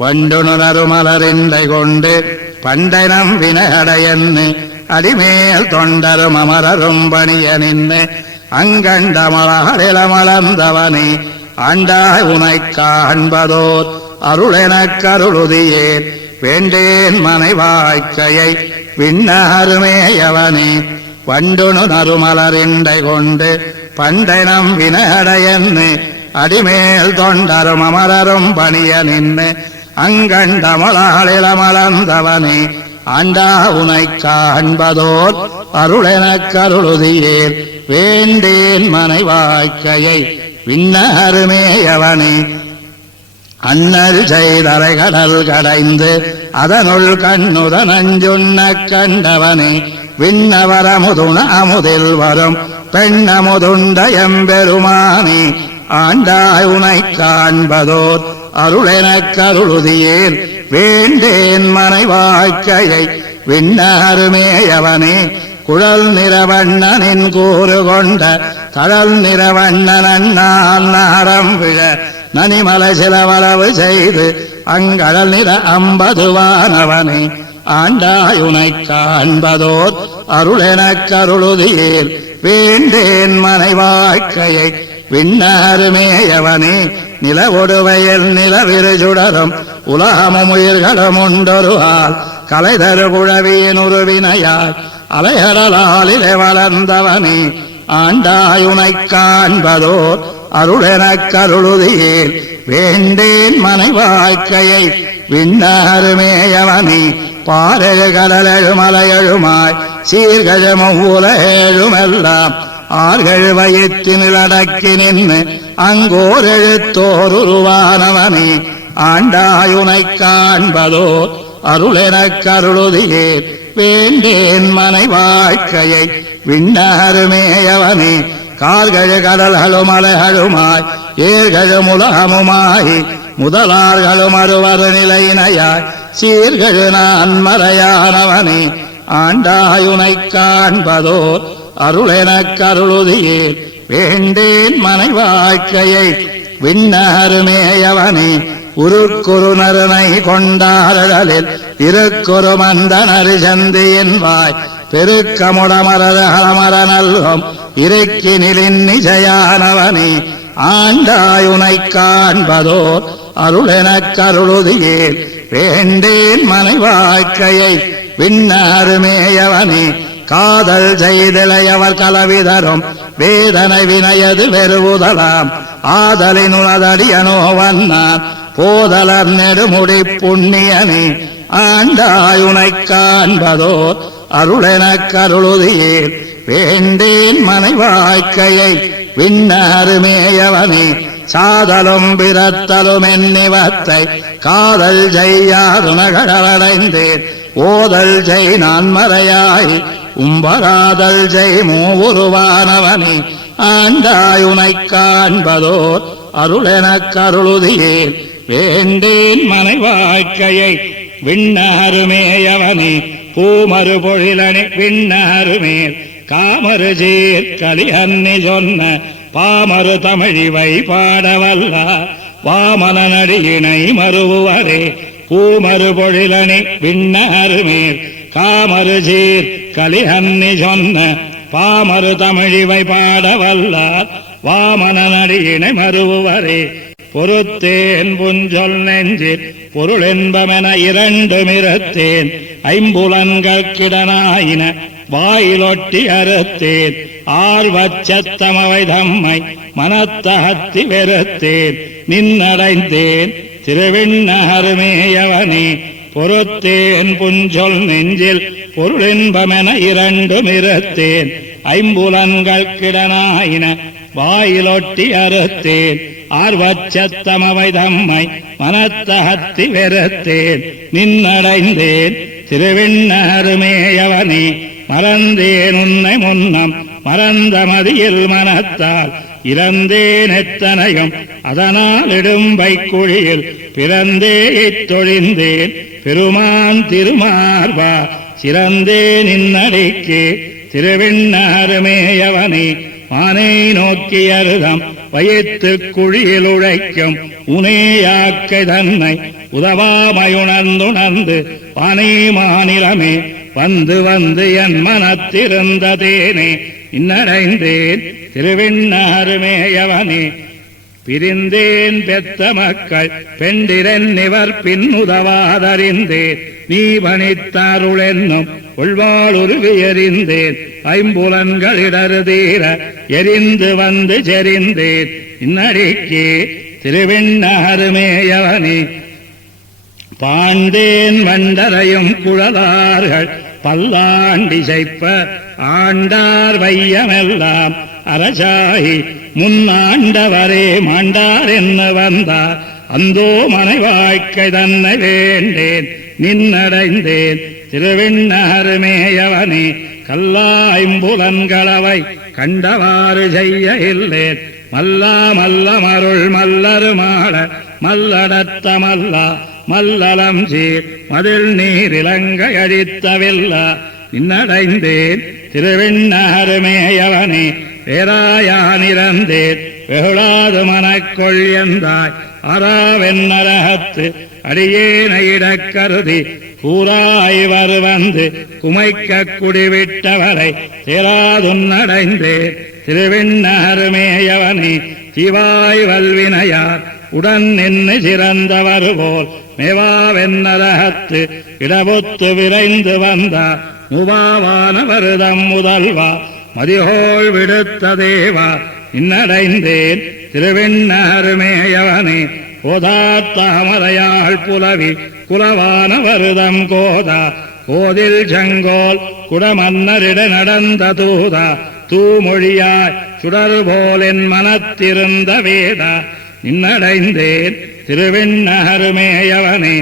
വണ്ടുണരുമലറിന്റെ കൊണ്ട് പണ്ടനം വിനകടയെന്ന് അടിമേൽ തൊണ്ടരും അമരരും പണിയ നിന്ന് അങ്കണ്ടമളകളിലമളന്തവനെ ஆண்டாய் உனை காண்பதோர் அருளெனக் கருளுதியேன் வேண்டேன் மனை வாழ்க்கையை விண்ணருமேயவனே வண்டுணு நறுமலரிண்டை கொண்டு பண்டனம் வினகடையன்னு அடிமேல் தொண்டரும் அமரரும் பணிய நின்று அங்கண்டமளாளிலமளந்தவனே ஆண்டா உனை காண்பதோர் அருளெனக் கருளுதியேன் வேண்டேன் மனை வாழ்க்கையை விண்ணருமேயவனே அண்ணல் செய்தரை கடல் கடைந்து அதனுள் கண்ணுத நஞ்சுண்ண கண்டவனே விண்ணவரமுதுண அமுதில் வரும் பெண்ணமுதுண்ட எம்பெருமானே ஆண்டாய் உனை காண்பதோர் அருளெனக் கருளுதியேன் வேண்டேன் மனை வாழ்க்கையை விண்ணருமேயவனே குழல் நிறவண்ணனின் கூறு கொண்ட கடல் நிறவண்ணன் நாரம் விழ நனிமலை சிலவளவு செய்து அங்கடல் நிற அம்பதுவானவனே ஆண்டாயுனை காண்பதோர் அருளெனக் கருளுதியேல் வேண்டேன் மனை வாழ்க்கையை விண்ணருமேயவனே நிலவொடுவையில் நிலவிரு சுடரும் உலகமும் உயிர்களும் உண்டொருவால் கலைதரு குழவியின் உருவினையாய் அலைகடலாலிலே வளர்ந்தவனே ஆண்டாயுனை காண்பதோர் அருளெனக் கருளுதியேல் வேண்டேன் மனை வாழ்க்கையை விண்ணருமேயவனே பாரெழு கடலெழு மலையெழுமாய் சீர்கழமும் உலகெழுமெல்லாம் ஆர்கள் வயிற்றினில் அடக்கி நின்று அங்கோர் எழுத்தோர் உருவானவனே ஆண்டாயுனை காண்பதோர் அருளெனக் கருளுதியேல் வேண்டேன் மனை வாழ்க்கையை விண்ணருமேயவனே கால்கழு கடல்களும் அலைகளுமாய் ஏழ்கழும் உலகமுமாயி முதலார்களும் அறுவரு நிலையினையாய் சீர்கழு நான் மறையானவனே ஆண்டாயுனை காண்பதோர் அருளெனக் கருளுதியேல் வேண்டேன் மனை வாழ்க்கையை விண்ணருமேயவனே உருக்குறு நறுனை கொண்டாடலில் இருக்கொரு மந்தனரு சந்தியின் வாய் பெருக்கமுடமரது அலமர நல்கும் இருக்கினிலின் நிஜயானவனே ஆண்டாயுனை காண்பதோர் அருளெனக் கருளுதியேல் வேண்டேன் மனை வாழ்க்கையை விண்ணருமேயவனே காதல் செய்திலையவர் கலவிதரும் வேதனை வினையது வெறுவுதலாம் ஆதலின் உனதடியனோ வந்தான் போதலர் நெடுமுடி புண்ணியனே ஆண்டாயுனை காண்பதோர் அருளெனக் கருளுதியேல் வேண்டேன் மனை வாழ்க்கையை விண்ணருமேயவனே சாதலும் பிறத்தலும் என்னிவத்தை காதல் செய்யாதுனகடலடைந்தேன் ஓதல் செய் நான் மறையாய் உம்பராதல் செய் மூவுருவானவனே ஆண்டாயுனை காண்பதோர் அருளெனக் கருளுதியேல் வேண்டேன் மனை வாழ்க்கையை விண்ணருமேயவனே பூமறு பொழிலணி விண்ணருமேல் காமரு சீர் கலியன்னி சொன்ன பாமரு தமிழிவை பாடவல்ல வாமன நடியினை மறுவுவரே பூமறு பொழிலணி விண்ணருமேல் காமரு சீர் கலியன்னி சொன்ன பாமரு தமிழிவை பாடவல்ல வாமன நடியினை மறுவுவரே பொறுத்தேன் புஞ்சொல் நெஞ்சில் பொருள் என்பமென இரண்டு மிரத்தேன் ஐம்புலன்கிடனாயின வாயிலொட்டி அறுத்தேன் ஆர்வச்சத்தமவை தம்மை மனத்தகத்தி வெறுத்தேன் நின்னடைந்தேன் திருவிண்ணருமேயவனே பொறுத்தேன் புஞ்சொல் நெஞ்சில் பொருள் என்பமென இரண்டு மிரத்தேன் ஐம்புலன்கிடனாயின வாயிலொட்டி அறுத்தேன் ஆர்வச்சத்தமவை தம்மை மனத்தகத்தி வெறுத்தேன் நின்னடைந்தேன் திருவிண்ணருமேயவனே மறந்தேன் உன்னை முன்னம் மறந்த மதியில் மனத்தால் இறந்தேன் எத்தனையும் அதனால் இடும்பை குழியில் பிறந்தே தொழிந்தேன் பெருமான் திருமார்பா சிறந்தேன் இன்னடிக்கே திருவிண்ணருமேயவனே வானை நோக்கி அருதம் வைத்து குழியில் உழைக்கும் உனேயாக்கை தன்னை உதவாமையுணர்ந்துணர்ந்து பனை மாநிலமே வந்து வந்து என் மனத்திருந்ததேனே இன்னடைந்தேன் திருவிண்ணாருமேயவனே பிரிந்தேன் பெத்த மக்கள் பெண்டிரன்னிவர் பின்னுதவாதறிந்தேன் நீ பணித்தாருள் என்னும் உள்வாளுருவி எறிந்தேன் ஐம்புலன்களிடரு தீர எரிந்து வந்து செறிந்தேன் இன்னடிக்கே திருவிண்ணாருமேயவனே பாண்டேன் வண்டரையும் குழலார்கள் பல்லாண்டி செய்ப்ப ஆண்டார் வையமெல்லாம் அரசாகி முன்னாண்டவரே மாண்டார் என்ன வந்தார் அந்தோ மனைவாய்க்கை தன்னை வேண்டேன் நின்னடைந்தேன் திருவிண்ணாருமேயவனே கல்லாய்ம்புலன்களவை கண்டவாறு செய்ய இல்லேன் மல்லா மல்ல மருள் மல்லருமாள மல்லடத்த மல்லா மல்லலம் சீர் மதில் நீர் இலங்கை அழித்தவில்லா இன்னடைந்தேன் திருவிண்ணாருமேயவனே பேராயானிறந்தேன் வெகுளாது மனக்கொள் எந்தாய் அறாவென்னரகத்து அடியேனையிடக் கருதி கூறாய் வருவந்து குமைக்க குடிவிட்டவரை தேராதுன்னடைந்தேன் திருவிண்ணாருமேயவனே சிவாய் வல்வினையார் உடன் நின்று சிறந்தவர் போல் மேவாவென்னரகத்து இடபொத்து விரைந்து வந்தார் நுவாவான வருதம் முதல்வா மதிகோள் விடுத்த தேவா இன்னடைந்தேன் திருவிண்ணாருமேயவனே கோதா தாமரையாள் புலவி குலவான வருதம் கோதா கோதில் செங்கோல் குடமன்னரிட நடந்த தூதா தூமொழியாய் சுடர் போல் என் மனத்திருந்த வேதா இன்னடைந்தேன் திருவிண்ணாருமேயவனே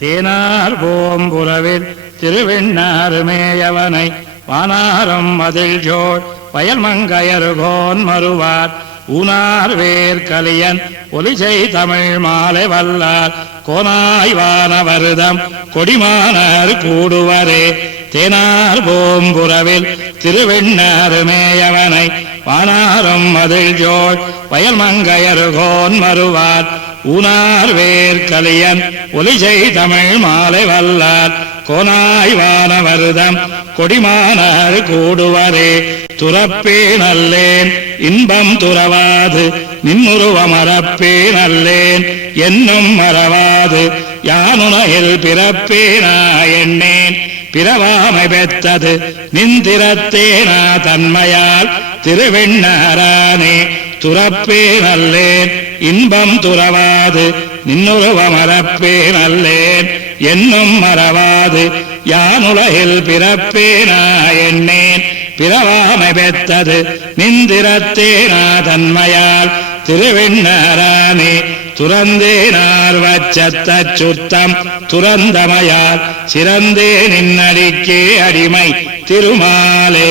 தேனார் போம்புறவில் திருவிண்ணாருமேயவனை வானாரம் மதில் ஜோள் வயல் மங்கையருகோன் மறுவார் ஊனார் வேர் கலியன் ஒலிசை தமிழ் மாலை வல்லார் கோனாய்வான வருதம் கொடிமானர் கூடுவரே தேனார் போம்புறவில் திருவிண்ணாருமேயவனை வானாரம் மதில் ஜோள் வயல் மங்கையருகோன் மறுவார் ஊனார் வேர் கலியன் ஒலிசை தமிழ் மாலை வல்லார் கோனாய்வான வருதம் கொடிமானர் கூடுவரே துறப்பே நல்லேன் இன்பம் துறவாது நின்னுருவ மறப்பே நல்லேன் என்னும் மறவாது யானுனையில் பிறப்பேனா எண்ணேன் பிறவாமை பெற்றது நிந்திரத்தேனா தன்மையால் திருவிண்ணாரானே துறப்பே நல்லேன் இன்பம் துறவாது நின்னுருவ மறப்பே நல்லேன் என்னும் மறவாது யானுலகில் பிறப்பேனா எண்ணேன் பிறவாமை பெற்றது நிந்திரத்தேனா தன்மையால் திருவிண்ணாரானே துறந்தேனார் வச்சத்த சுத்தம் துறந்தமையால் சிறந்தே நின்னடிக்கே அடிமை திருமாலே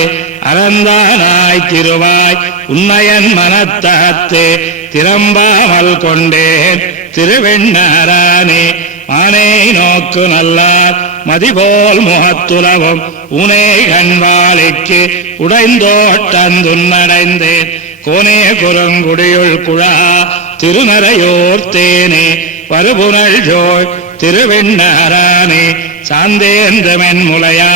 அறந்தானாய் திருவாய் உன்னையன் மனத்தாத்தே திறம்பாமல் கொண்டேன் திருவிண்ணாரானே ஆனே நோக்கு நல்லார் மதிபோல் முகத்துலவும் உனே கண்வாளிக்கு உடைந்தோட்டந்துன்னடைந்தேன் கோனே குறுங்குடியுள் குழா திருநரையோர் தேனே வருபுனல் ஜோய் திருவிண்ணாரானே சாந்தேந்தமென் முலையா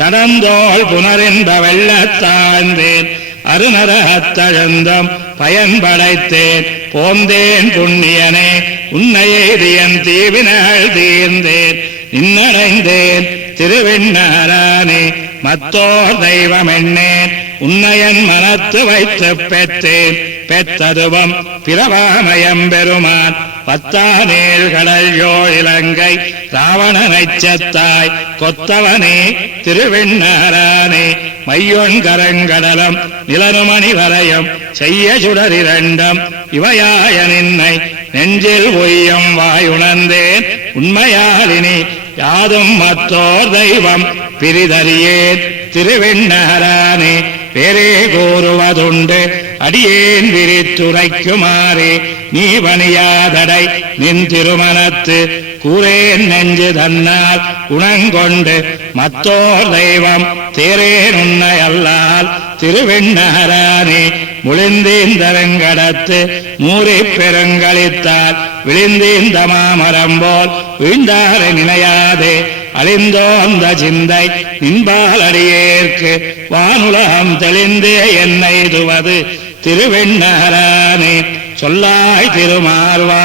தடந்தோள் புனரிந்த வெள்ளத்தாழ்ந்தேன் அருநரகத்தழுந்தம் பயன்படைத்தேன் போந்தேன் புண்ணியனே உன்னையேதியன் தீவினள் தீர்ந்தேன் இன்னடைந்தேன் திருவிண்ணாரானே மத்தோர் தெய்வமென்னேன் உன்னையன் மனத்து வைத்து பெற்றேன் பெற்றதுவம் பிரவாமயம் பெருமான் பத்தானேழ் கடல் யோழ் இலங்கை ராவணனைச் செத்தாய் கொத்தவனே திருவிண்ணாரானே மையொன் கரங்கடலம் நிலனுமணி வரையும் செய்ய சுடரிரண்டம் இவையாய நின்னை நெஞ்சில் ஒய்யம் வாயுணர்ந்தேன் உண்மையாலினி யாதும் மத்தோர் தெய்வம் பிரிதறியேன் திருவிண்ணாரானே பேரே கூறுவதுண்டு அடியேன் விரித்துரைக்குமாறே நீ பணியாதடை நின் திருமணத்து கூறேன் நெஞ்சு தன்னால் குணங்கொண்டு மத்தோர் தெய்வம் தேரேன் உன்னை அல்லால் திருவிண்ணாரானே முழிந்தீந்த வெங்கடத்து மூறி பெருங்களித்தால் விழிந்தீந்த மாமரம் போல் வீழ்ந்தாரை நினையாதே அழிந்தோந்த சிந்தை நின்பாலடியேற்கு வானுலகம் தெளிந்தே என்னை துவது திருவெண்ணகரானே சொல்லாய் திருமார்வா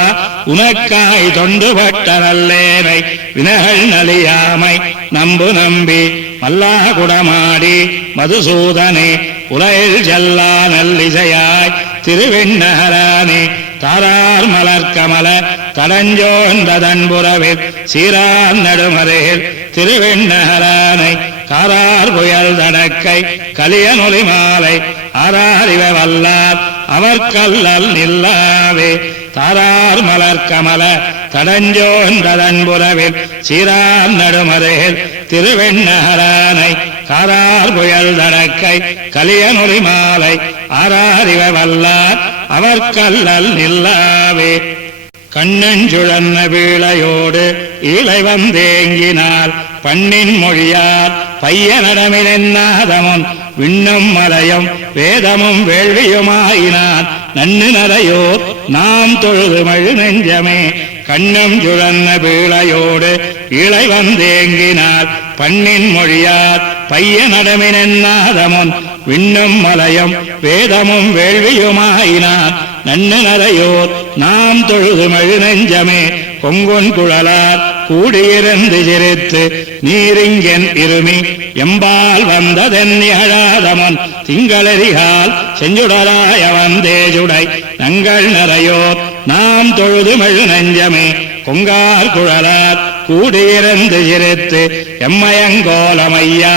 உனக்காய் தொண்டுபட்ட நல்லேனை வினகள் நலியாமை நம்பு நம்பி மல்லா குடமாடி மதுசூதனே உலகில் செல்லா நல்லிசையாய் திருவெண்ணகரானே தாரார் மலர்கமல தடஞ்சோன்றதன்புறவில் சீரார் நடுமறையில் திருவெண்ணகரானை காரார் புயல் தடக்கை கலியனொலி மாலை ஆராரிவ வல்லார் அவர் கல்லல் நில்லாவே தாரார் மலர்கமல தடஞ்சோன்றதன்புறவில் சீரார் நடுமறையில் திருவெண்ணகரானை காரார் புயல் தடக்கை கலியனொலி மாலை ஆராரிவ வல்லார் அவர் கல்லல் நில்லாவே கண்ணஞ்சுழன்ன வீளையோடு ஈழை வந்தேங்கினால் பண்ணின் மொழியார் பையனடமிழென்னாதமுன் விண்ணும் மலையும் வேதமும் வேள்வியுமாயினான் நன்னு நரையோர் நாம் தொழுது மழு நெஞ்சமே கண்ணும் சுழன்ன வீளையோடு ஈழை வந்தேங்கினால் பண்ணின் மொழியார் பையனடமிழென்னாதமுன் விண்ணும் மலையும் வேதமும் வேள்வியுமாயினான் நன்னு நரையோர் நாம் தொழுது மழு நெஞ்சமே கொங்கொன் குழலார் கூடியிருந்து சிரித்து நீரிங்கென் இருமி எம்பால் வந்ததென் நிகழாதமன் திங்களறிகால் செஞ்சுடராய வந்தேஜுடை நங்கள் நரையோர் நாம் தொழுது மழு நெஞ்சமே கொங்கார் குழலார் கூடியிருந்து சிரித்து எம்மயங்கோலமையா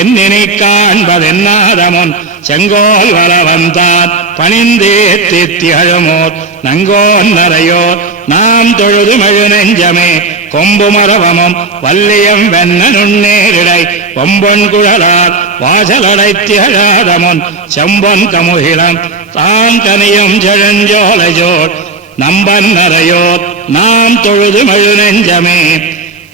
என்னினை காண்பதென்னாதமுன் செங்கோல் வளவந்தான் பணிந்தே தித்திகழுமோர் நங்கோன் நரையோர் நாம் தொழுது மழு நெஞ்சமே கொம்பு மரவமும் வல்லியம் வெண்ண நுண்ணேரிடை கொம்பொன் குழலார் வாசலடைத்தியழாதமுன் செம்பொன் கமுகிலம் தான் கனியும் செழுஞ்சோலைஜோர் நம்பன் நரையோர் நாம் தொழுது மழு நெஞ்சமே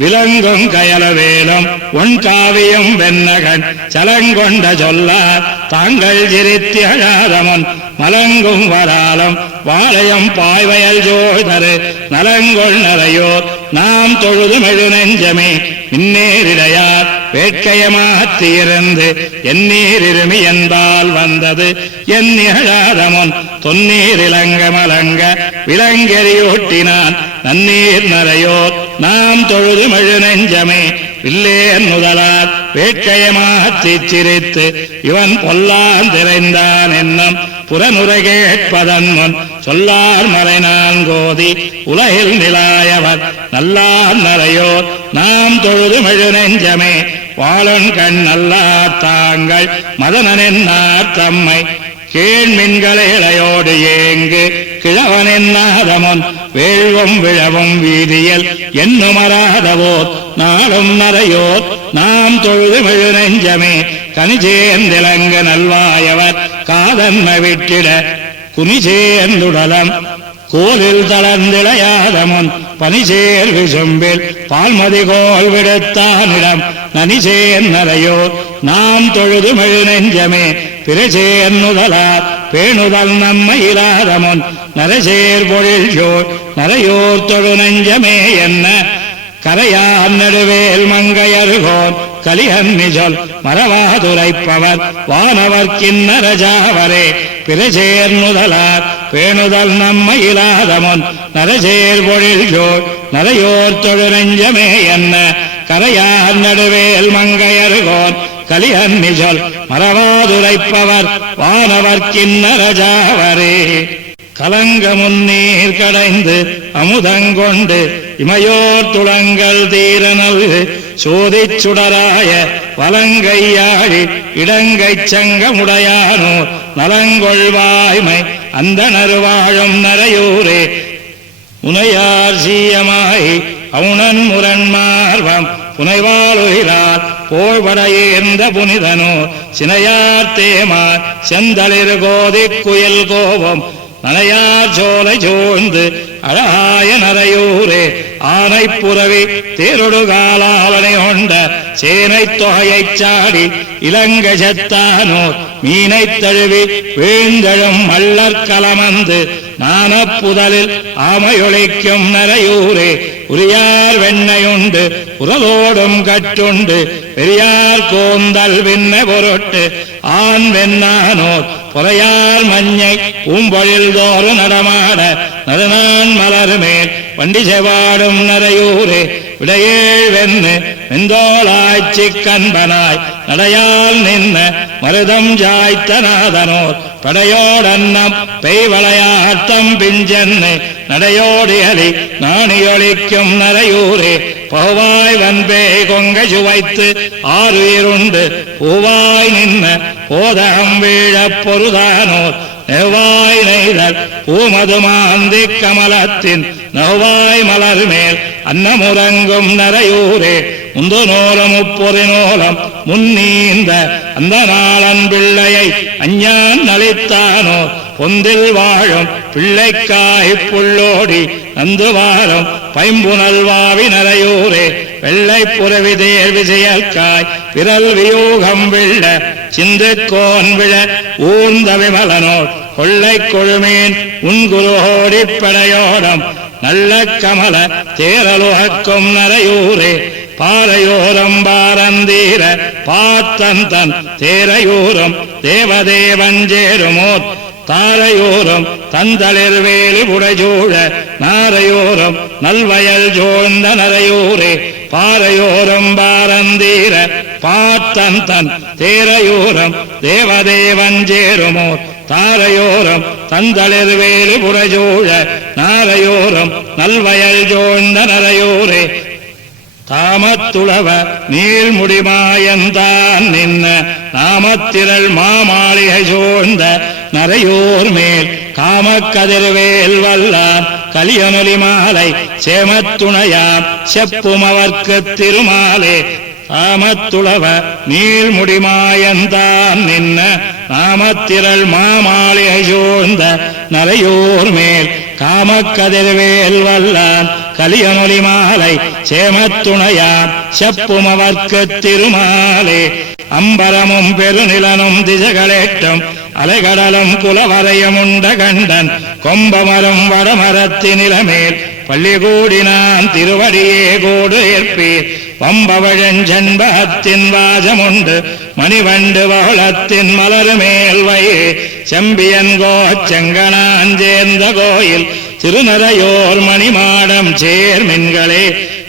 விலங்கும் கயலவேலும் உன் காவியும் வெண்ணகன் சலங்கொண்ட சொல்லார் தாங்கள் சிரித்தியழாதமுன் மலங்கும் வராலும் வாழையும் பாய்வயல் ஜோதரு நலங்கொள் நரையோர் நாம் தொழுது மெழு நெஞ்சமே மின்னேரிடையார் வேட்கையமாத்தியிருந்து எந்நீரிருமி என்பால் வந்தது என் நிகழாதமுன் தொன்னீரிலங்க மலங்க விலங்கெறியூட்டினான் நன்னீர் நரையோர் நாம் தொழுது மழு நெஞ்சமே வில்லேன் முதலார் வேட்கையமாத்திச் சிரித்து இவன் பொல்லான் திரைந்தான் என்னும் புறனுரை கேட்பதன் முன் சொல்லார் மறை நான்கோதி உலகில் நிலாயவர் நல்லார் நரையோர் நாம் தொழுது மழு நெஞ்சமே வாழன் கண் நல்லார் தாங்கள் மதனென்னார் தம்மை கீழ்மின்களை இளையோடு ஏங்கு கிழவனென்னாதமுன் வேள்வும் விழவும் வீதியில் என்னுமராதவோர் நாளும் நரையோர் நாம் தொழுது மெழு நெஞ்சமே கனிச்சேர்ந்திலங்க நல்வாயவர் காதன்மை விட்டிட குனிச்சேர்ந்துடலம் கோலில் தளர்ந்திளையாதமுன் பனிசேர் விசும்பில் பால்மதி கோல் விடுத்தானிடம் நனிசேர் நரையோர் நாம் தொழுது மெழு நெஞ்சமே பிறசேர் நுதலார் பேணுதல் நம்மையிலாதமுன் நரசேர் பொழில் ஜோர் நரையோர் தொழு நெஞ்சமே என்ன கரையார் நடுவேல் மங்கையருகோன் கலிஹன்னி சொல் மறவாதுரைப்பவர் வானவர் கிண்ணரஜாவரே பிறசேர் நுதலார் பேணுதல் நம்மையிலாதமுன் நரசேர் பொழில் ஜோர் நரையோர் தொழு நெஞ்சமே என்ன கரையார் நடுவேல் மங்கையருகோன் கலிஹன்னி சொல் மறவாதுரைப்பவர் வானவர் கிண்ணரஜாவரே கலங்க முன்னீர் கடைந்து அமுதங்கொண்டு இமையோர் துளங்கள் தீரனல் சோதிச் சுடராய வலங்கையாழி இடங்கைச் சங்கமுடையானோர் நலங்கொள்வாய்மை அந்த நறுவாழும் நரையூரே உனையார் சீயமாய் அவுணன் முரண்மார்வம் புனைவாளுகிறார் போழ்வடையேர்ந்த புனிதனோ சினையார் தேமார் செந்தளிர் கோதி குயில் கோபம் நனையார் சோலை சூழ்ந்து அழகாய நரையூரே ஆனை புறவி தேரொடு காலாவனை கொண்ட சேனை தொகையை சாடி இலங்கை செத்தானோர் மீனை தழுவி வீழ்ந்தழும் மல்லற் கலமந்து நான புதலில் ஆமையொழிக்கும் நரையூரே உரியார் வெண்ணையுண்டு உரலோடும் கட்டுண்டு பெரியார் கோந்தல் விண்ண பொருட்டு ஆண் வெண்ணானோர் பொறையார் மஞ்சை பூம்பொழில் தோறு நடமாட நடுநான் மலர்மேல் வண்டி செவாடும் நரையூரே விடையேழ் வெண்ணு வெந்தோளாய்ச்சி கண்பனாய் நடையால் நின்ன மருதம் ஜாய்த்த நாதனோர் படையோடன்னம் பெய்வளையாட்டம் பிஞ்சென்னு நடையோடி அலி நாணியொழிக்கும் நரையூரே பகுவாய் வன்பே கொங்கை சுவைத்து ஆறுயிருண்டு பூவாய் நின்ன போதகம் வீழப் பொருதானோர் நெவ்வாய் நெய்தல் பூமது மாந்தி கமலத்தின் நவ்வாய் மலர் மேல் அன்னமுறங்கும் நரையூரே முந்து நூலம் முப்பொரு நூலம் முன்னீந்த அந்த நாளன் பிள்ளையை அஞ்ஞான் நலித்தானோ பொந்தில் வாழும் பிள்ளைக்காய் புள்ளோடி நந்து வாரம் பைம்புணல் வாவி நரையூரே வெள்ளை புறவி தேர் விஜயற்காய் விரல் வியூகம் விள்ள சிந்து கோன் விழ ஊர்ந்த விமலனோர் கொள்ளை கொழுமேன் உன்குருகோடி படையோடம் நல்ல கமல தேரலுகக்கும் நரையூரே பாறையோரம் பாரந்தீர பாத்தந்தன் தேரையூரம் தேவதேவஞ்சேருமோர் தாரையோரம் தந்தளிர் வேலி புடைசூழ நாரையோரம் நல்வயல் சோழ்ந்த நரையூரே பாறையோரம் பாரந்தீர பாத்தந்தன் தேரையோரம் தேவதேவஞ்சேருமோர் தாரையோரம் தந்தளிர் வேலி புடைசூழ நாரையோரம் நல்வயல் சோழ்ந்த நரையூரே தாமத்துளவ நீள்முடிமாயந்தான் நின்ன நாமத்திரள் மாமாளிகை சூழ்ந்த நரையூர் மேல் காமக்கதிர்வேல் வல்லான் கலியனொலி மாலை சேமத்துணையாம் செப்புமவர்க்கு திருமாலே தாமத்துளவ நீள்முடிமாயந்தான் நின்ன நாமத்திரள் மாமாளிகை சூழ்ந்த நரையூர் மேல் காமக்கதிர்வேல் வல்லான் கலியனொலி மாலை சேமத்துணையாம் செப்புமவர்க்கு திருமாலே அம்பரமும் பெருநிலனும் திசைகளேட்டும் அலைகடலும் குலவரையமுண்ட கண்டன் கொம்பமரும் வடமரத்தினிலமேல் பள்ளி கூடினான் திருவடியே கோடு ஏற்பீர் வம்பவழஞ்சென்பகத்தின் வாசமுண்டு மணிவண்டு வகுளத்தின் மலர்மேல் வயே செம்பியன் கோச்செங்கனான் சேர்ந்த கோயில் திருநரையோர் மணிமாடம் சேர்மின்களே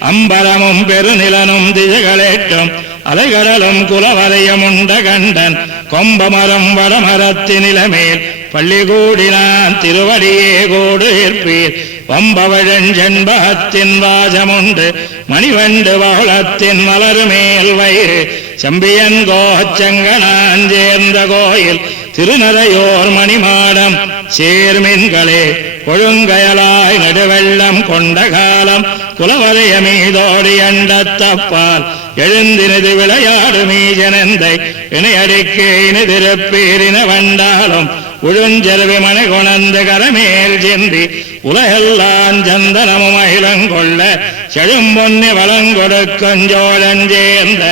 அம்பரமும் பெருநிலனும் திசைகளேட்டும் அலைகடலும் குலவரையமுண்ட கண்டன் கொம்பமரம் வடமரத்தினிலமேல் பள்ளி கூடினான் திருவடியே கோடு ஏற்பீர் வம்பவழஞ்சென்பகத்தின் வாசமுண்டு மணிவண்டு வகுளத்தின் மலர்மேல் வயிறு செம்பியன் கோச்செங்கனான் சேர்ந்த கோயில் திருநரையோர் மணிமாடம் சேர்மின்களே கொழுங்கயலாய் நடுவெள்ளம் கொண்ட காலம் குலவரைய மீதோடி அண்டத்தப்பால் எழுந்தினது விளையாடு மீஜனந்தை இணையடிக்கு இனிதிருப்பீரின வண்டாலும் உழுஞ்செருவி மனை கொணந்து கரமேல் சென்றி உலகெல்லாம் சந்தனமும் அகிலங்கொள்ள செழும்பொன்னி வளங்கொடுக்கஞ்சோழன் சேர்ந்த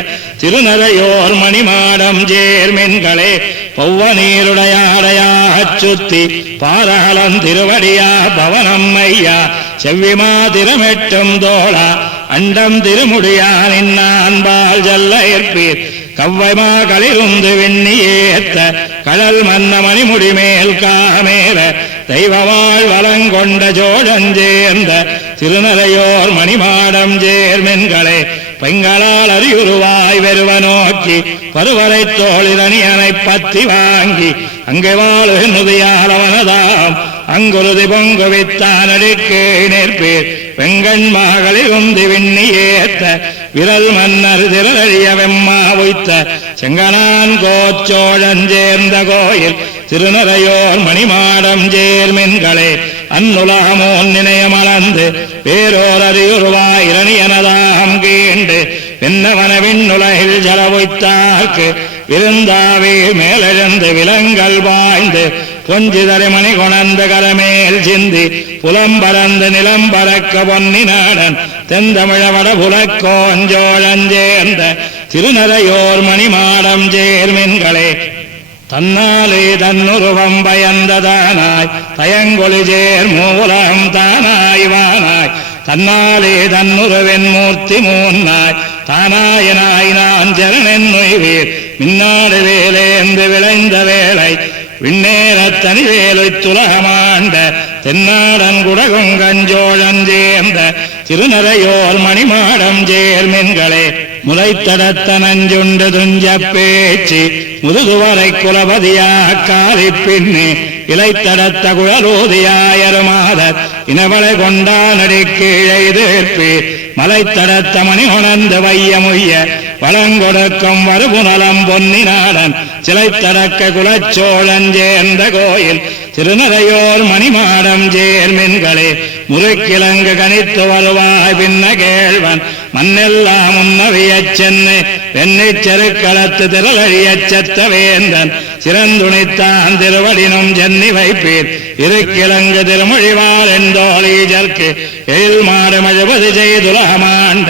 திருநரையோர் மணிமாடம் சேர்மின்களே பௌவ நீருடையாடையாச் சுத்தி பாரகலம் திருவடியா பவனம் ஐயா செவ்விமா திறமெட்டும் தோளா அண்டம் திருமுடியா நின்னான்பால் செல்ல ஏற்பீர் கவ்வைமா களிருந்து விண்ணியேத்த கடல் மன்ன மணிமுடி மேல் காமேல தெய்வவாழ் வளங்கொண்ட சோழன் சேர்ந்த திருநரையோர் மணிமாடம் சேர்மென்களே பெங்களால் அறியுருவாய் வருவ நோக்கி பருவரை தோழிரணியனை பத்தி வாங்கி அங்கே வாழுதியாலவனதாம் அங்குருதி பொங்குவித்தான் அடிக்கே நேர்பீர் வெங்கண் மகளிர் உந்தி விண்ணியேத்த விரல் மன்னர் திரளிய வெம்மா வைத்த செங்கனான் கோச்சோழன் சேர்ந்த கோயில் திருநரையோர் மணிமாடம் சேர்மின்களே அந்நுலகமோன் நினையமளந்து வேறோர் அறியுருவாய் இரணியனதாம் கீண்டு வென்னவன விண்ணுலகில் ஜலவைத்தார்க்கு விருந்தாவே மேலெழுந்து விலங்கல் வாய்ந்து பொஞ்சிதரை மணி கொணர்ந்த கரமேல் சிந்தி புலம்பரந்து நிலம் பறக்க பொன்னி நாடன் தெந்தமிழவட புலக்கோஞ்சோழஞ்சேர்ந்த திருநரையோர் மணிமாடம் சேர்மின்களே தன்னாலே தன்னுருவம் பயந்ததானாய் தயங்கொழி சேர் மூலம் தானாய் வானாய் தன்னாலே தன்னுருவென் மூர்த்தி மூன்னாய் தானாயனாய் நான் ஜரணென் நொய்வீர் மின்னாடு வேலேந்து விளைந்த வேளை விண்ணேரத் தனிவேலை துலகமாண்ட தென்னாடன் குடகுங்கஞ்சோழன் சேர்ந்த திருநரையோர் மணிமாடம் சேர்மின்களே முளைத்தடத்த நஞ்சுண்டு துஞ்ச பேச்சு முதுகுவரை குலபதியா காரி பின்னி இலைத்தடத்த குழலோதியாயருமாத இனவளை கொண்டானடி கீழெய்தேற்பி மலைத்தடத்த மணி உணர்ந்து வையமுய்ய வளங்கொடுக்கும் வருபுனலம் பொன்னி நாடன் சிலைத்தடக்க குலச்சோழன் சேர்ந்த கோயில் திருநரையோர் மணிமாடம் சேர்மின்களே முறுக்கிழங்கு கணித்து வருவாய் பின்ன கேள்வன் மண்ணெல்லாம் உன்னவியச் சென்னு வெண்ணிச் செருக்களத்து திரளழியச் செத்த வேந்தன் சிறந்துணித்தான் திருவடினும் சென்னி வைப்பீர் இருக்கிழங்கு திருமொழிவாள் எந்தோலீஜர்க்கு எழில் மாடு மழுவது செய்துலகமாண்ட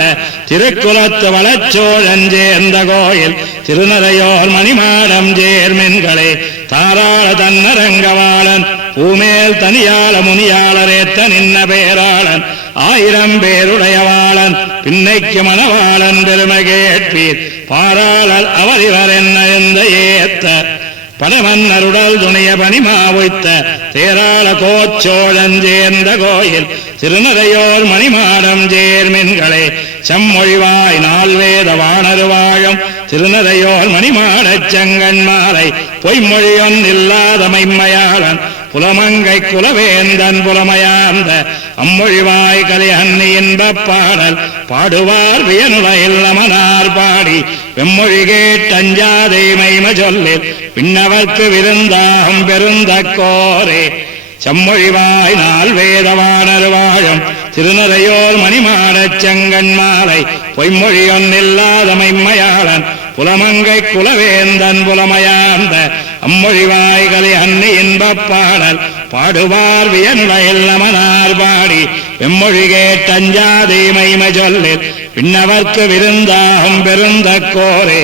திருக்குலத்து வளச்சோழன் சேர்ந்த கோயில் திருநரையோர் மணிமாடம் சேர்மின்களே தாராள தன்னரங்கவாளன் பூமேல் தனியாள முனியாளரேத்த நின்ன பேராளன் ஆயிரம் பேருடையவாளன் பின்னைக்கு மணவாளன் பெருமை கேட்பீர் பாராளர் அவரிவர் என்ன எந்த ஏத்த படமன்னருடல் துணைய பணிமா வைத்த தேராள கோச்சோழன் சேர்ந்த கோயில் திருநரையோர் மணிமாடம் சேர்மின்களே செம்மொழிவாய் நால்வேத வாணரு வாழும் திருநரையோர் மணிமாடச் செங்கண்மாலை பொய்மொழியொன் இல்லாத மைம்மையாளன் புலமங்கை குலவேந்தன் புலமையார்ந்த அம்மொழிவாய் கலை அன்னி இன்பப் பாடல் பாடுவார் வியனுலையில் நமனார் பாடி வெம்மொழி கேட்டஞ்சாதை மைம சொல்லில் விண்ணவர்க்கு விருந்தாம் பெருந்தக்கோரே செம்மொழிவாய் நாள் வேதவாணர் வாழும் திருநரையோர் மணிமாடச் செங்கண்மாலை பொய்மொழியொன் இல்லாத மைம்மையாளன் புலமங்கை குலவேந்தன் புலமையார்ந்த அம்மொழிவாய் கலை அன்னி இன்பப் பாடல் பாடுவார் வியனுலையில் நமனார் பாடி வெம்மொழி கேட்டஞ்சாதை மைம சொல்லில் விண்ணவர்க்கு விருந்தாகும் பெருந்தக்கோரே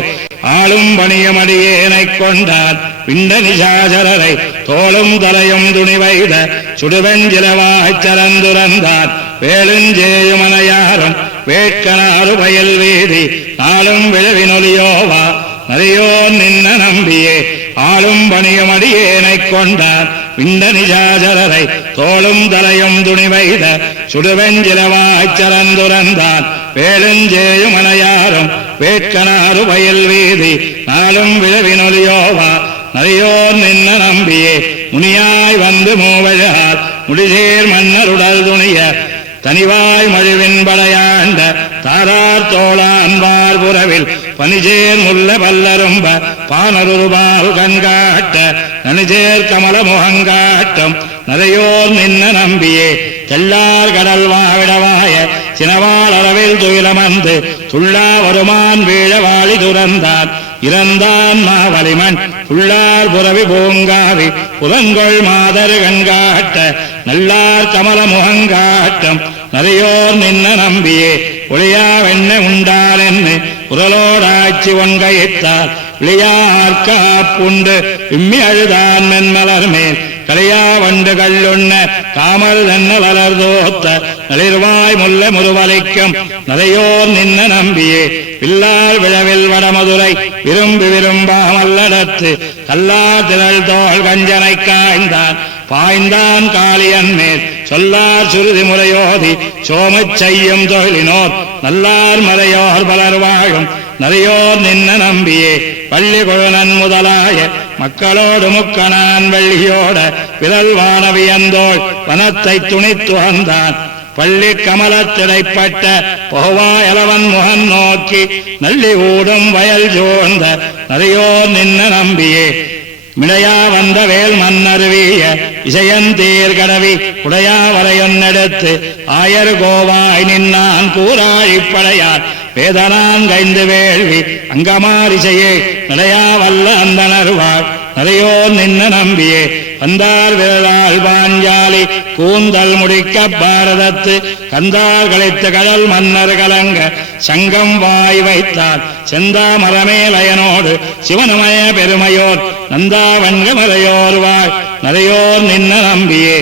ஆளும் பணியும் அடியேனைக் கொண்டார் விண்ட நிசாசரரை தோளும் தலையும் துணிவைத சுடுவெஞ்சிலவாய்ச் சரந்துரந்தார் வேளுஞ்சேயுமனையாரும் வேட்கனாறு வயல் வீதி நாளும் விழவினொலியோவா நரையோ நின்ன நம்பியே ஆளும் பணியும் அடியேனைக் கொண்டார் விண்ட நிசாசரரை தோளும் தலையும் துணிவைத சுடுவெஞ்சிலவாய்ச் சரந்துரந்தார் வேளுஞ்சேயுமனையாரும் வேட்கனாறு வயல் வீதி நாளும் விழவினொலியோவா நரையோர் நின்ன நம்பியே முனியாய் வந்து மூவழார் முடிசேர் மன்னருடல் துணிய தனிவாய் மழுவின் படையாண்ட தாரார் தோளான்பார் புறவில் பனிசேர் முல்ல பல்லரும்ப பானருபாவு கண்காட்ட நனிசேர் கமல முகங்காட்டம் நரையோர் நின்ன நம்பியே தெல்லார் கடல் வாவிடவாய சினவாள் அளவில் துயிலமர்ந்து துள்ளா வருமான் வீழ வாழி துறந்தான் இறந்தான் மாவலிமன் புள்ளார் புறவி பூங்காவி புலங்கொள் மாதர் கண்காட்ட நல்லார் கமல முகங்காட்டம் நரையோர் நின்ன நம்பியே ஒளியா வெண்ண உண்டார் என்று உரலோடாட்சி ஒன்கையிட்டார் விளையார் காப்புண்டு விம்மி அழுதான் மென்மலர் மேல் கலையா வண்டு கல்லுண்ண காமல் தன்ன வளர் தோத்த நளிர்வாய் முல்ல முருவலைக்கும் நரையோர் நின்ன நம்பியே பில்லார் விழவில் வடமதுரை விரும்பி விரும்பாமல்லடத்து கல்லா திரள் தோல் கஞ்சனை காய்ந்தான் பாய்ந்தான் காளியன் மேல் சொல்லார் சுருதி முறையோதி சோமச் செய்யும் தொழிலினோர் நல்லார் மறையோர் பலர் வாழும் நரையோர் நின்ன நம்பியே பள்ளி கொழுனன் முதலாய மக்களோடு முக்கனான் வெள்ளியோட விரல் வானவியந்தோள் வனத்தை துணித்து வந்தான் பள்ளி கமலத்திடைப்பட்ட பொகுவாயலவன் முகன் நோக்கி நள்ளி ஊடும் வயல் சோர்ந்த நரையோர் நின்ன நம்பியே மிடையா வந்த வேல் மன்னருவிய இசையந்தீர் கடவி குடையா வரையொன்னெடுத்து ஆயர் கோவாய் நின்னான் கூறாழிப்படையார் வேதனான் கைந்து வேள்வி அங்கமாரிசையே நடையா வல்ல அந்த நறுவாள் நரையோர் நின்ன நம்பியே வந்தார் விரலால் பாஞ்சாலி கூந்தல் முடிக்க பாரதத்து கந்தார் கழித்த கடல் மன்னர் கலங்க சங்கம் வாய் வைத்தார் செந்தாமரமேலயனோடு சிவனமய பெருமையோர் நந்தாவன்க மறையோர் வாழ் நரையோர் நின்ன நம்பியே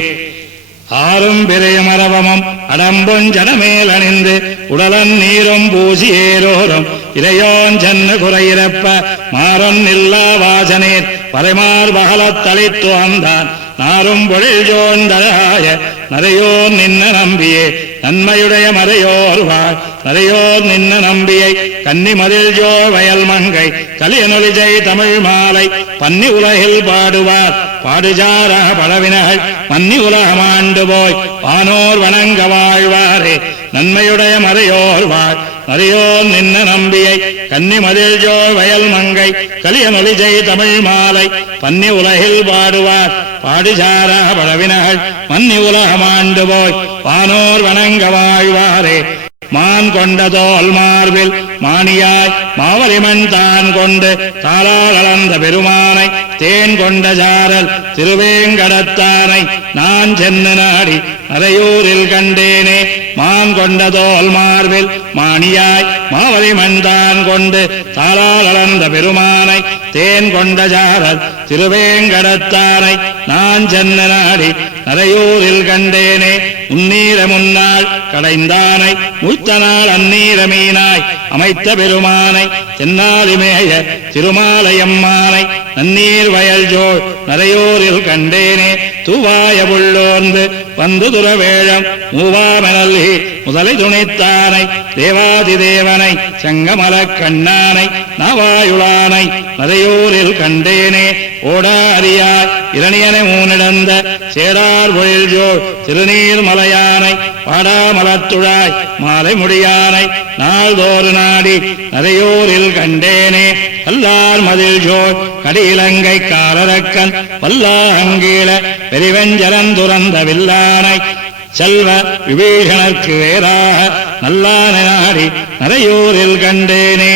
ஆறும் பெரிய மரபமும் அடம்பும் ஜடமேல் அணிந்து உடலன் நீரும் பூசி ஏரோரும் இறையோன் சென்ன குறையிறப்ப மாறன் இல்லா வாசனேர் பறைமார் பகலத் தளித்து வந்தான் நாரும் பொழில் ஜோந்தராய நரையோர் நின்ன நம்பியே நன்மையுடைய மறையோர் வாழ் நரையோர் நின்ன நம்பியை கன்னி மதில் ஜோ வயல் மங்கை கலியனொலிஜை தமிழ் மாலை பன்னி உலகில் பாடுவார் பாடுஜார பழவினகள் மன்னி உலகமாண்டு போய் வானோர் வணங்க வாழ்வாரே நன்மையுடைய மறையோர் வாழ் நரையோர் நின்ன நம்பியை கன்னி மதில் ஜோ வயல் மங்கை கலியனொலிஜை தமிழ் மாலை பன்னி உலகில் பாடுவார் பாடுஜார பழவினகள் மன்னி உலகமாண்டு போய் வானோர் வணங்க வாழ்வாரே மான் கொண்ட தோல் மார்பில் மானியாய் மாவலிமன் தான் கொண்டு தாளால் அளந்த பெருமானை தேன் கொண்ட ஜாரல் திருவேங்கடத்தானை நான் சென்னு நாடி நரையூரில் கண்டேனே மான் கொண்ட தோல் மார்பில் மானியாய் மாவலிமன் தான் கொண்டு தாளால் அளந்த பெருமானை தேன் கொண்ட ஜாரல் திருவேங்கடத்தானை நான் சென்னு நாடி நரையூரில் கண்டேனே உன்னீர முன்னாள் கடைந்தானை முய்த்தனால் அந்நீர மீனாய் அமைத்த பெருமானை தென்னாலிமேய திருமாலையம்மானை நன்னீர் வயல் ஜோள் நரையோரில் கண்டேனே தூவாய புள்ளோர்ந்து வந்து துறவேழம் மூவாமெனல்கி முதலை துணைத்தானை தேவாதி தேவனை செங்கமல கண்ணானை நவாயுளானை நரையோரில் கண்டேனே ஓடா அறியாய் இரணியனை மூனிடந்த சேடார் பொழில் ஜோள் திருநீர் மலையானை பாடாமலத்துழாய் மாலை முடியானை நாள்தோறு நாடி நரையோரில் கண்டேனே கல்லார் மதில் ஜோள் கடியிலங்கை காரரக்கன் வல்லா அங்கீழ பெரிவெஞ்சரன் துறந்த வில்லானை செல்வ விபீஷணர்க்கு வேறாக நல்லானை நாடி நரையூரில் கண்டேனே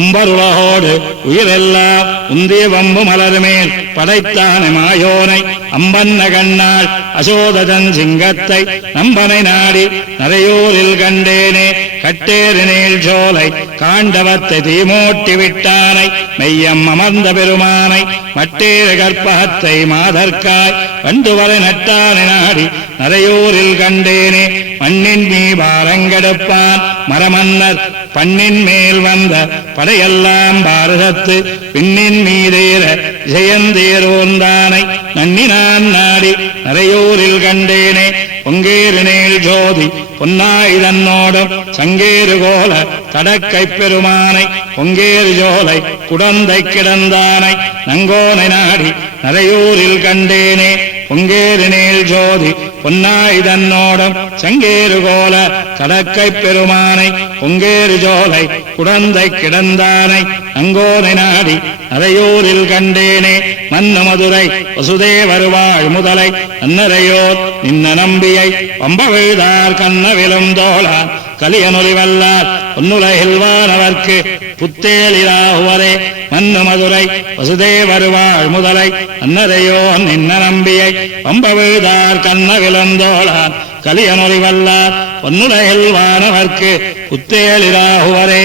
உம்பருலகோடு உயிரெல்லாம் உந்திய வம்பு மலர்மேல் படைத்தான மாயோனை அம்பன்ன கண்ணாள் அசோதன் சிங்கத்தை நம்பனை நாடி நரையூரில் கண்டேனே கட்டேரினேல் சோலை காண்டவத்தை தீமூட்டி விட்டானை மெய்யம் அமர்ந்த பெருமானை மட்டேறு கற்பகத்தை மாதர்க்காய் வண்டுவரை நட்டானை நாடி நரையூரில் கண்டேனே மண்ணின் மீ பாரங்கெடுப்பான் மரமன்னர் பண்ணின் மேல் வந்த படையெல்லாம் பாரதத்து பின்னின் மீதேற ஜெயந்தேரோந்தானை நன்னினான் நாடி நரையூரில் கண்டேனே பொங்கேறு நேல் ஜோதி பொன்னாயுதன்னோடும் சங்கேறு கோல தடக்கை பெருமானை பொங்கேறு ஜோலை குடந்தை கிடந்தானை நங்கோனை நாடி நரையூரில் கண்டேனே பொங்கேறு நேல் ஜோதி பொன்னாயுதன்னோடும் சங்கேறு கோல கடக்கை பெருமானை பொங்கேறு ஜோலை குடந்தை கிடந்தானை நங்கோனை நாடி நரையூரில் கண்டேனே மன்னு மதுரை வசுதேவருவாழ் முதலை அன்னரையோர் நின்ன நம்பியை பம்பவிழ்தார் கண்ணவிலும் தோளான் கலியனொலிவல்லார் பொன்னுலகில் வானவர்க்கு புத்தேலிராகுவரே மன்னு மதுரை வசுதேவருவாழ் முதலை அன்னரையோர் நின்ன நம்பியை பம்பவிழ்தார் கண்ணவிலும் தோளான் கலியனொலிவல்லார் பொன்னுலகில் வானவர்க்கு புத்தேலிராகுவரே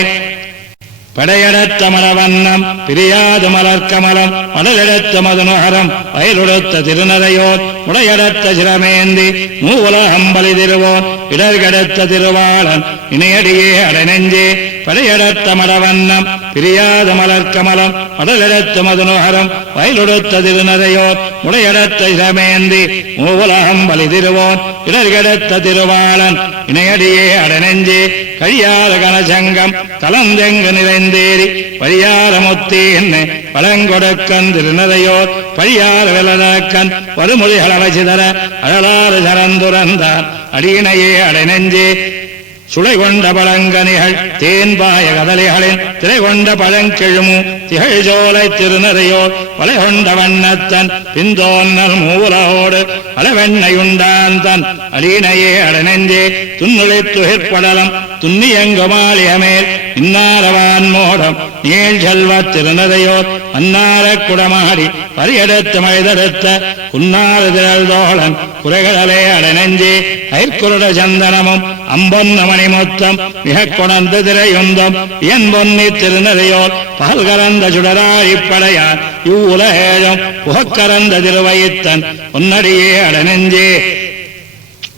படையெடுத்த மலவண்ணம் பிரியாது மலர்கமலம் மடலெடுத்த மதுநகரம் வயலுடுத்த திருநரையோர் உடையெடுத்த சிரமேந்தி மூவுலகம்பலி திருவோன் இடர்கெடுத்த திருவாளன் இணையடியே அடைநெஞ்சே படையெடுத்த மடவண்ணம் பிரியாத மலர்கமலம் மடலெடுத்த மதுநகரம் வயலுடுத்த திருநரையோர் உடையெடுத்த சிரமேந்தி மூவுலகம்பலி திருவோன் இடர்கெடுத்த திருவாளன் இணையடியே அடைநெஞ்சே கழியாத கனசங்கம் கலந்தெங்கு நிறைந்தேறி பழியார முத்தி என்ன பழங்கொடுக்கன் திருநரையோர் பழியார விலக்கன் வருமொழிகளவை சிதற அழலாறு சரந்துரந்தான் அடியினையே அடைநெஞ்சே சுளை கொண்ட பழங்கனிகள் தேன்பாய கதலிகளின் திரை கொண்ட பழங்கெழுமு திகழ் சோலை திருநறையோர் பலை கொண்ட வண்ணத்தன் பிந்தோன்னல் மூலோடு அளவெண்ணையுண்டான் தன் அடியினையே அடனெஞ்சே துன்னுளை துகிற்படலம் துன்னியங்குமாலியமேல் இன்னாரவான் மோடம் நீள் செல்வ திருநதையோர் அன்னார குடமாடி பரியெடுத்து மழைதெடுத்த குன்னாறு திரள் தோழன் குறைகளே அடநெஞ்சி ஐக்குருட சந்தனமும் அம்பொன்ன மணிமுத்தம் மிக கொணர்ந்து திரையுந்தம் என் பொன்னி திருநதையோர் பகல் கறந்த சுடராழிப்படையான் இவ்வுலகேழும் புகக்கறந்த திருவயித்தன் பொன்னடியே அடநெஞ்சே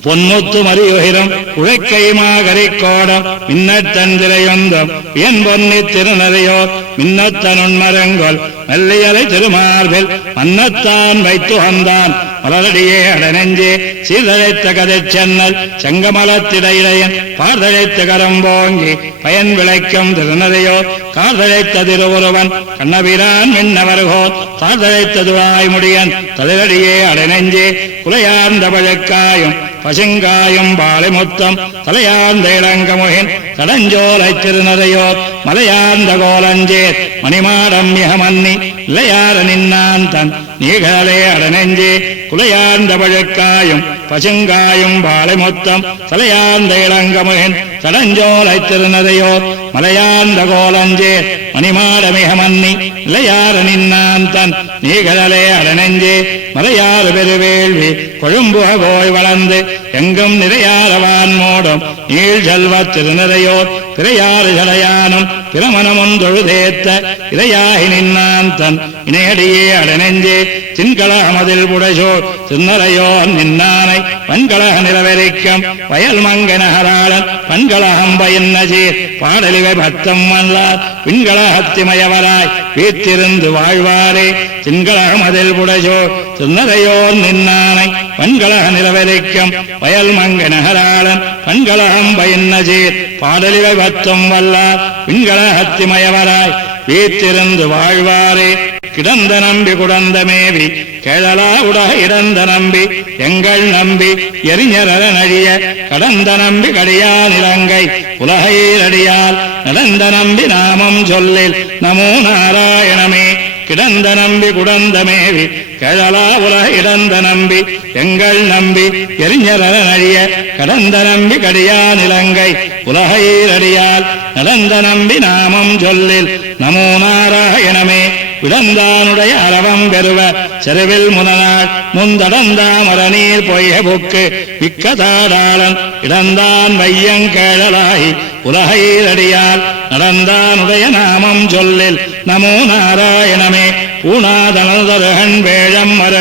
பொன்முத்து மறியுகிரும் உழைக்கையுமா கரிக்கோடம் மின்னத்தந்திரையொந்தம் என் பொன்னி திருநறையோர் மின்னத்தனுண்மரங்கொல் மெல்லியலை திருமார்பில் மன்னத்தான் வைத்து வந்தான் மலரடியே அடநெஞ்சே சீர்தழைத்த கதை சென்னல் செங்கமலத்திடையிடையன் பார்தழைத்த கரம்போங்கி பயன் விளைக்கும் திருநறையோர் கார்தழைத்த திருவுருவன் கண்ணபிரான் மின்னவர்கோர் தாழ்தழைத்தது வாய்முடியன் தலையடியே அடநெஞ்சே குலையார்ந்த பழக்காயும் பசுங்காயும் பாலைமுத்தம் தலையார்ந்த இளங்கமுகின் தடஞ்சோலை திருநறையோர் மலையார்ந்த கோலஞ்சேர் மணிமாடம் மிகமன்னி இளையார நின்னான் தன் நீகளே அடநெஞ்சே குலையார்ந்த பழக்காயும் பசுங்காயும் பாலைமுத்தம் தலையார்ந்த இளங்கமுகின் தடஞ்சோலை திருநறையோர் மலையார்ந்த கோலஞ்சேர் மணிமாட மிகமன்னி இளையார நின்னான் தன் நீகளே அடநெஞ்சே மலையாறு பெருவேள்வி கொழும்புக போய் வளர்ந்து எங்கும் நிறையாரவான் மோடும் நீள் செல்வ திருநிறையோர் திரையாறு ஜலையானும் பிரமணமொன்றொழுதேத்த இறையாகி நின்னான் தன் இணையடியே அடநெஞ்சே தின்கலகமதில் புடைசோர் திருநறையோர் நின்னானை பண்கலக நிலவரிக்கம் வயல் மங்க நகராளன் பண்கலகம் பயன்னசீர் பாடலிவை பத்தம் வல்லார் பின்கலகத்திமயவராய் வீத்திருந்து வாழ்வாரே தின்கலகமதில் புடைசோர் திருநறையோர் நின்னானை பண்கலக நிலவரிக்கம் வயல் மங்க நகராளன் பண்கலகம் பயன்னசீர் பாடலிவை பத்தம் வல்லார் பின்கலகத்திமயவராய் வீத்திருந்து வாழ்வாரே கிடந்த நம்பி குடந்த மேவி கேழலா உட இடந்த நம்பி எங்கள் நம்பி எரிஞர நழிய கடந்த நம்பி கடியா நிலங்கை உலகையடியால் நடந்த நம்பி நாமம் சொல்லில் நமோ நாராயணமே கிடந்த நம்பி குடந்த மேவி கேழலா உலக இடந்த நம்பி எங்கள் நம்பி எரிஞர நழிய கடந்த நம்பி கடியா நிலங்கை உலகையடியால் நடந்த நம்பி நாமம் சொல்லில் நமோ நாராயணமே விடந்தானுடைய அரவம் பெறுவ செருவில் முதனாள் முந்தடந்தாமர நீர் பொய்ய புக்கு விக்கதாடாளன் இடந்தான் வையங்கேழலாய் உலகையடியால் நடந்தானுடைய நாமம் சொல்லில் நமோ நாராயணமே பூணாதனதருகன் வேழம் மர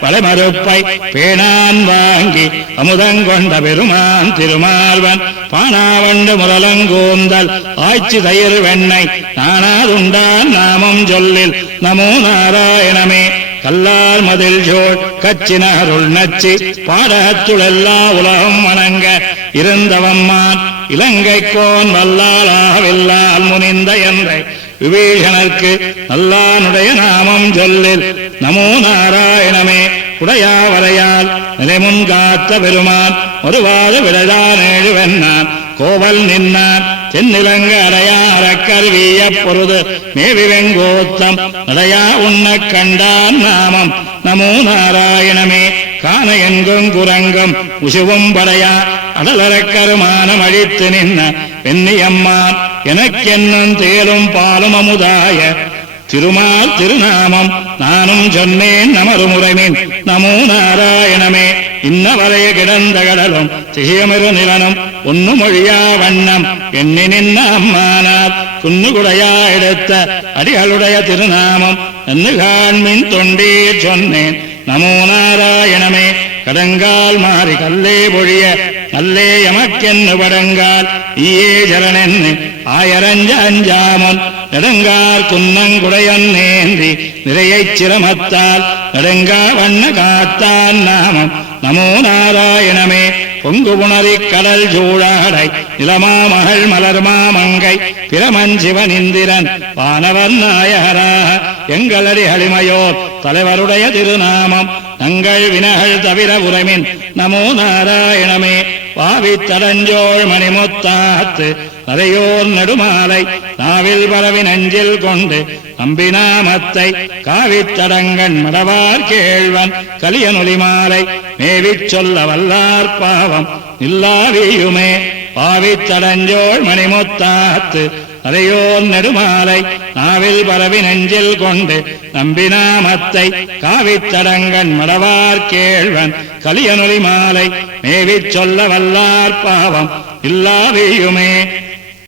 பலமறுப்பை பேணான் வாங்கி அமுதங்கொண்ட பெருமான் திருமார்வன் பானாவண்டு முரலங்கூந்தல் ஆய்ச்சி தயிர் வெண்ணெய் நானாதுண்டான் நாமம் சொல்லில் நமோ நாராயணமே கல்லார் மதில் சோழ் கச்சினருள் நச்சி பாடகத்துளெல்லா உலகம் வணங்க இருந்தவம்மான் இலங்கைக்கோன் வல்லாளாவில்லால் முனிந்த என்ற விபீஷணர்க்கு நல்லானுடைய நாமம் சொல்லில் நமோ நாராயணமே உடையாவரையால் நிலைமுன் காத்த பெருமான் ஒருவாறு விடஜானேழு வெண்ணான் கோவல் நின்னான் தென்னிலங்க அடையா அறக்கருவிய பொருது மேவி வெங்கோத்தம் நடையா உண்ண கண்டான் நாமம் நமோ நாராயணமே காண எங்கும் குரங்கும் உசுவும் படையா அடலரக்கருமானம் அழித்து நின்ன பெண்ணியம்மான் எனக்கென்னும் தேலும் பாலும் அமுதாய திருமால் திருநாமம் நானும் சொன்னேன் நமருமுறைமீன் நமோ நாராயணமே இன்னவரைய கிடந்த கடலும் திகமிரு நிலனும் ஒன்னு மொழியா வண்ணம் எண்ணி நின்ன அம்மானார் குன்னுகுடையா எடுத்த அடிகளுடைய திருநாமம் என்று காண்மின் தொண்டீர் சொன்னேன் நமோ நாராயணமே கடங்கால் மாறி கல்லே பொழிய அல்லே எமக்கென்னு படங்கால் ஈயே ஜரணென்னு ஆயரஞ்ச அஞ்சாமன் நெடுங்கால் குன்னங்குடையன் நேந்தி நிறையைச் சிரமத்தால் நெடுங்கா வண்ண காத்தான் நாமம் நமோ நாராயணமே பொங்கு புணரி கடல் சூழாடை நிலமா மகள் மலர்மா மங்கை பிரமஞ்சிவன் இந்திரன் வானவர் நாயகராக எங்களடி ஹளிமையோர் தலைவருடைய திருநாமம் தங்கள் வினகள் தவிர உரைமின் நமோ நாராயணமே பாவித்தடஞ்சோள் மணிமுத்தாத்து நரையோர் நெடுமாலை நாவில் பரவி நெஞ்சில் கொண்டு நம்பினாமத்தை காவித்தடங்கண் மடவார் கேழ்வன் கலியனொலி மாலை மேவிச் சொல்ல வல்லார் பாவம் இல்லாவியுமே பாவித்தடஞ்சோள் மணிமுத்தாத்து அதையோர் நெடுமாலை நாவில் பரவி நெஞ்சில் கொண்டு நம்பினாமத்தை காவித்தடங்கன் மடவார் கேழ்வன் கலியனொலி மாலை மேவிச் சொல்ல வல்லார் பாவம் இல்லாவியுமே